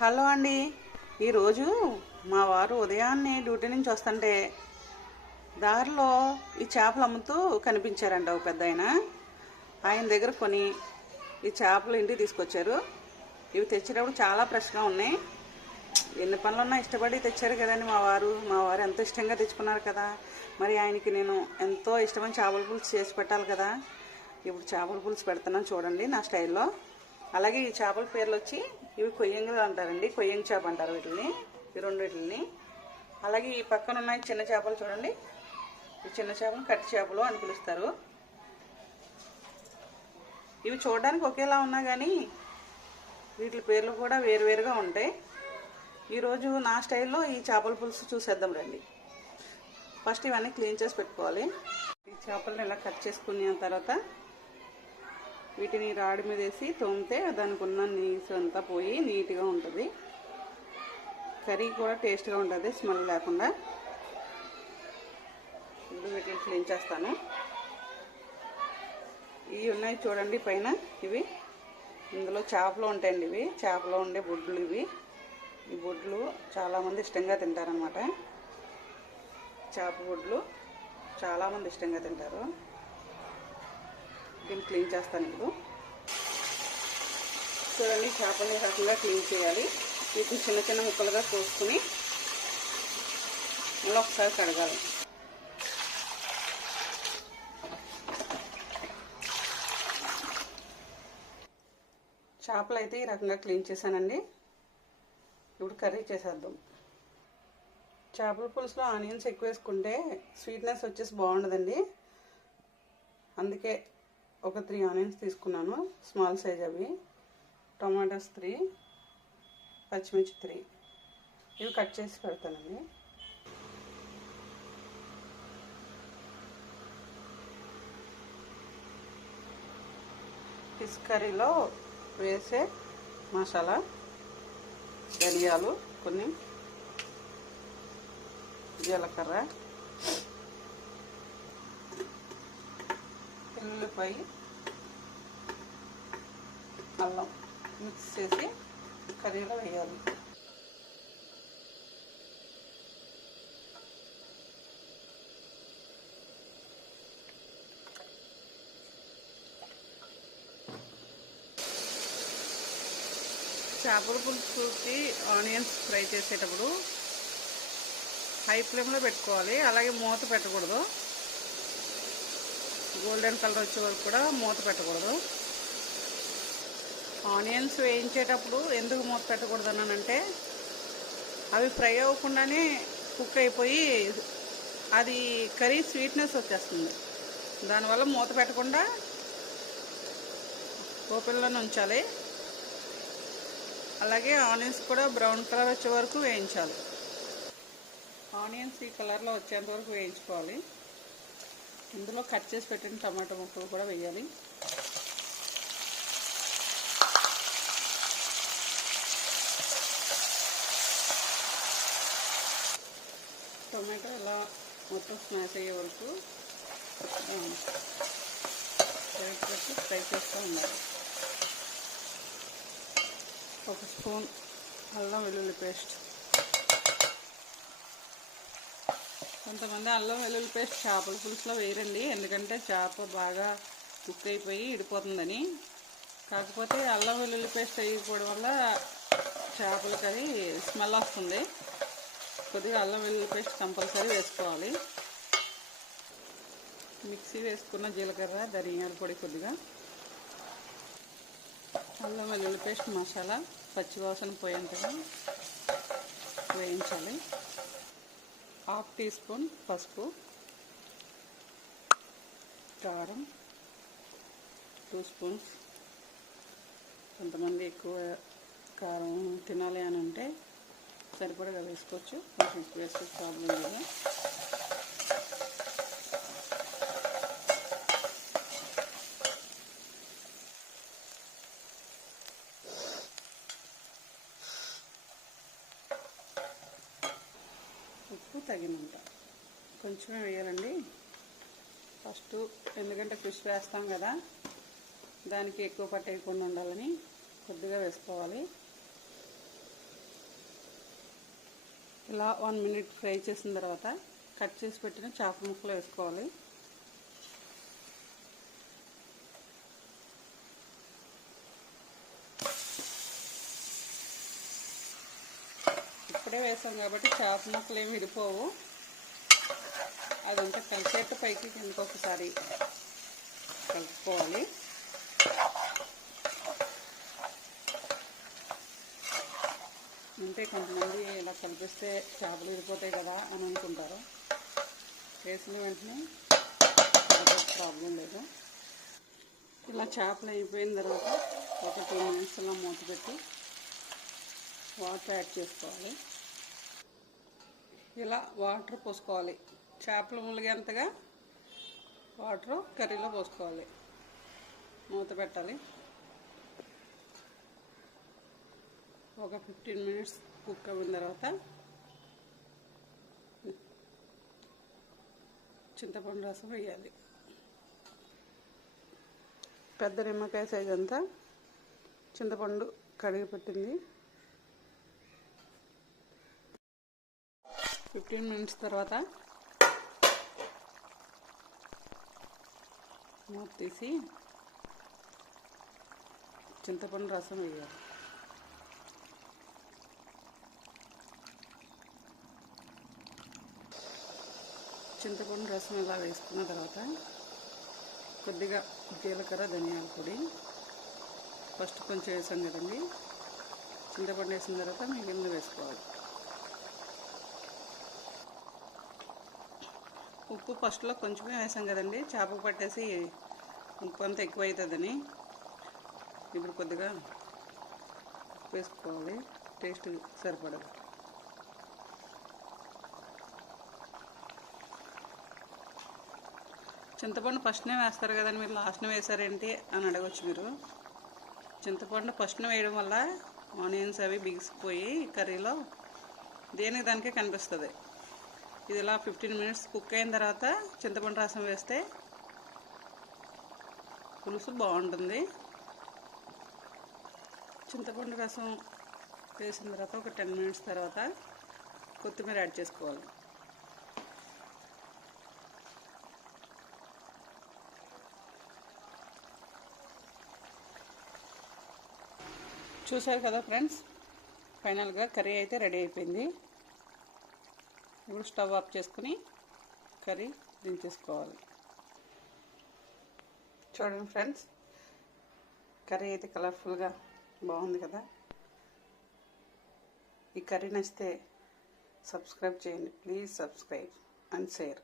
Hello అండి. ఈరోజు మా వారు ఉదయాన్నే డ్యూటీ నుంచి వస్తుంటే దారిలో ఈ చేపలు అమ్ముతూ కనిపించారంట ఒక పెద్ద ఆయన దగ్గర కొని ఈ చేపలు ఇంటికి తీసుకొచ్చారు. ఇవి తెచ్చినప్పుడు చాలా ఫ్రెష్గా ఉన్నాయి. ఎన్ని పనులున్నా ఇష్టపడి తెచ్చారు కదండి మా వారు ఎంతో ఇష్టంగా తెచ్చుకున్నారు కదా. మరి ఆయనకి నేను ఎంతో ఇష్టమైన చేపల పులుసు చేసి పెట్టాలి కదా. ఇప్పుడు చేపల పులుసు పెడుతున్నాను చూడండి నా స్టైల్లో. అలాగే ఈ చేపల పేర్లు వచ్చి ఇవి కొయ్యంగులు అంటారండి. కొయ్యంగి చేప అంటారు వీటిని, ఈ రెండు వీటిని. అలాగే ఈ పక్కన ఉన్న చిన్న చేపలు చూడండి, ఈ చిన్న చేపలు కట్టి చేపలు అని పిలుస్తారు. ఇవి చూడడానికి ఒకేలా ఉన్నా కానీ వీటి పేర్లు కూడా వేరువేరుగా ఉంటాయి. ఈరోజు నా స్టైల్లో ఈ చేపల పులుసు చూసేద్దాం రండి. ఫస్ట్ ఇవన్నీ క్లీన్ చేసి పెట్టుకోవాలి. ఈ చేపలను ఇలా కట్ చేసుకున్న తర్వాత వీటిని రాడి మీద వేసి తోమితే దానికి ఉన్న నీసు అంతా పోయి నీట్గా ఉంటుంది. కర్రీ కూడా టేస్ట్గా ఉంటుంది, స్మెల్ లేకుండా. ఇప్పుడు వీటిని క్లీన్ చేస్తాను. ఇవి ఉన్నాయి చూడండి పైన, ఇవి ఇందులో చేపలు ఉంటాయండి. ఇవి చేపలో ఉండే బొడ్లు. ఈ బొడ్లు చాలామంది ఇష్టంగా తింటారనమాట. చేప బొడ్లు చాలామంది ఇష్టంగా తింటారు. దీన్ని క్లీన్ చేస్తాను ఇప్పుడు. చూడండి, చేపల్ని రకంగా క్లీన్ చేయాలి. వీటిని చిన్న చిన్న ముక్కలుగా కోసుకుని మళ్ళీ ఒకసారి కడగాలి. చేపలు అయితే ఈ రకంగా క్లీన్ చేశానండి. ఇప్పుడు కర్రీ చేసేద్దాం. చేపల పులుసులో ఆనియన్స్ ఎక్కువ వేసుకుంటే స్వీట్నెస్ వచ్చేసి బాగుండదండి. అందుకే ఒక 3 ఆనియన్స్ తీసుకున్నాను, స్మాల్ సైజ్ అవి. టొమాటోస్ 3, పచ్చిమిర్చి 3. ఇవి కట్ చేసి పెడతానండి. ఫిష్ కర్రీలో వేసే మసాలా, ధనియాలు కొన్ని, జీలకర్ర, ఉల్లిపాయ, అల్లం మిక్స్ చేసి కర్రీలో వేయాలి. చేపల పులుసుకి ఆనియన్స్ ఫ్రై చేసేటప్పుడు హై ఫ్లేమ్లో పెట్టుకోవాలి. అలాగే మూత పెట్టకూడదు. గోల్డెన్ కలర్ వచ్చే వరకు కూడా మూత పెట్టకూడదు. ఆనియన్స్ వేయించేటప్పుడు ఎందుకు మూత పెట్టకూడదు అన్నానంటే అవి ఫ్రై అవ్వకుండానే కుక్ అయిపోయి అది కర్రీ స్వీట్నెస్ వచ్చేస్తుంది. దానివల్ల మూత పెట్టకుండా ఓపెన్లోనే ఉంచాలి. అలాగే ఆనియన్స్ కూడా బ్రౌన్ కలర్ వచ్చే వరకు వేయించాలి. ఆనియన్స్ ఈ కలర్లో వచ్చేంత వరకు వేయించుకోవాలి. ఇందులో కట్ చేసి పెట్టిన టమాటో ముక్కలు కూడా వేయాలి. టొమాటో ఇలా మొత్తం స్మాష్ అయ్యే వరకు పెట్టి ఫ్రై చేస్తూ ఉండాలి. 1 స్పూన్ అల్లం వెల్లుల్లి పేస్ట్. కొంతమంది అల్లం వెల్లుల్లి పేస్ట్ చేపల పులుసులో వేయరండి, ఎందుకంటే చేప బాగా కుక్ అయిపోయి ఇడిపోతుందని. కాకపోతే అల్లం వెల్లుల్లి పేస్ట్ వేయకపోవడం వల్ల చేపలు కర్రీ స్మెల్ వస్తుంది. కొద్దిగా అల్లం వెల్లుల్లి పేస్ట్ కంపల్సరీ వేసుకోవాలి. మిక్సీ వేసుకున్న జీలకర్ర, ధనియాల పొడి కొద్దిగా, అల్లం వెల్లుల్లి పేస్ట్ మసాలా పచ్చివాసన పోయేంతగా వేయించాలి. 1/2 టీ స్పూన్ పసుపు, కారం 2 స్పూన్స్. కొంతమంది ఎక్కువ కారం తినాలి అని అంటే సరిపడగా వేసుకోవచ్చు, కొంచెం ఎక్కువ వేస్తే ప్రాబ్లం లేదు. ఉప్పు తగినంత కొంచెమే వేయాలండి ఫస్ట్, ఎందుకంటే ఫిష్ వేస్తాం కదా, దానికి ఎక్కువ పట్టేయకుండా ఉండాలని కొద్దిగా వేసుకోవాలి. ఇలా 1 మినిట్ ఫ్రై చేసిన తర్వాత కట్ చేసి పెట్టిన చేపల ముక్కలు వేసుకోవాలి. ఇప్పుడే వేసాం కాబట్టి చేపల ముక్కలు ఏమి విడిపోవు. అదంతా కలిసేట్టు పైకి కిందకి ఒకసారి కలుపుకోవాలి. అంటే కొంతమంది ఇలా కలిపిస్తే చేపలు విడిపోతాయి కదా అని అనుకుంటారు. వేసిన వెంటనే ప్రాబ్లం లేదు. ఇలా చేపలు అయిపోయిన తర్వాత ఒక 2 మినిట్స్ అలా మూత పెట్టి వాటర్ యాడ్ చేసుకోవాలి. ఇలా వాటర్ పోసుకోవాలి. చేపలు ములిగేంతగా వాటర్ కర్రీలో పోసుకోవాలి. మూత పెట్టాలి. ఒక 15 మినిట్స్ కుక్ అయిన తర్వాత చింతపండు రసం వేయాలి. పెద్ద నిమ్మకాయ సైజ్ అంతా చింతపండు కడిగి పెట్టింది. 15 మినిట్స్ తర్వాత మూత తీసి చింతపండు రసం వేయాలి. చింతపండు రసం ఇలా వేసుకున్న తర్వాత కొద్దిగా జీలకర్ర, ధనియాల పొడి ఫస్ట్ కొంచెం వేసాం కదండి. చింతపండు వేసిన తర్వాత మిగిలిన వేసుకోవాలి. ఉప్పు ఫస్ట్లో కొంచెమే వేసాం కదండి, చేపకు పట్టేసి ఉప్పు అంతా ఎక్కువ అవుతుందని. ఇప్పుడు కొద్దిగా ఉప్పు వేసుకోవాలి, టేస్ట్ సరిపడదు. చింతపండు ఫస్ట్నే వేస్తారు కదండి, మీరు లాస్ట్నే వేసారేంటి అని అడగచ్చు మీరు. చింతపండు ఫస్ట్నే వేయడం వల్ల ఆనియన్స్ అవి బిగిసిపోయి కర్రీలో దేనికి దానికే కనిపిస్తుంది. ఇది ఇలా 15 మినిట్స్ కుక్ అయిన తర్వాత చింతపండు రసం వేస్తే పులుసు బాగుంటుంది. చింతపండు రసం వేసిన తర్వాత ఒక 10 మినిట్స్ తర్వాత కొత్తిమీర యాడ్ చేసుకోవాలి. చూసారు కదా ఫ్రెండ్స్, ఫైనల్గా కర్రీ అయితే రెడీ అయిపోయింది. ఇప్పుడు స్టవ్ ఆఫ్ చేసుకుని కర్రీ దించేసుకోవాలి. చూడండి ఫ్రెండ్స్, కర్రీ అయితే కలర్ఫుల్గా బాగుంది కదా. ఈ కర్రీ నచ్చితే సబ్స్క్రైబ్ చేయండి. Please subscribe and share.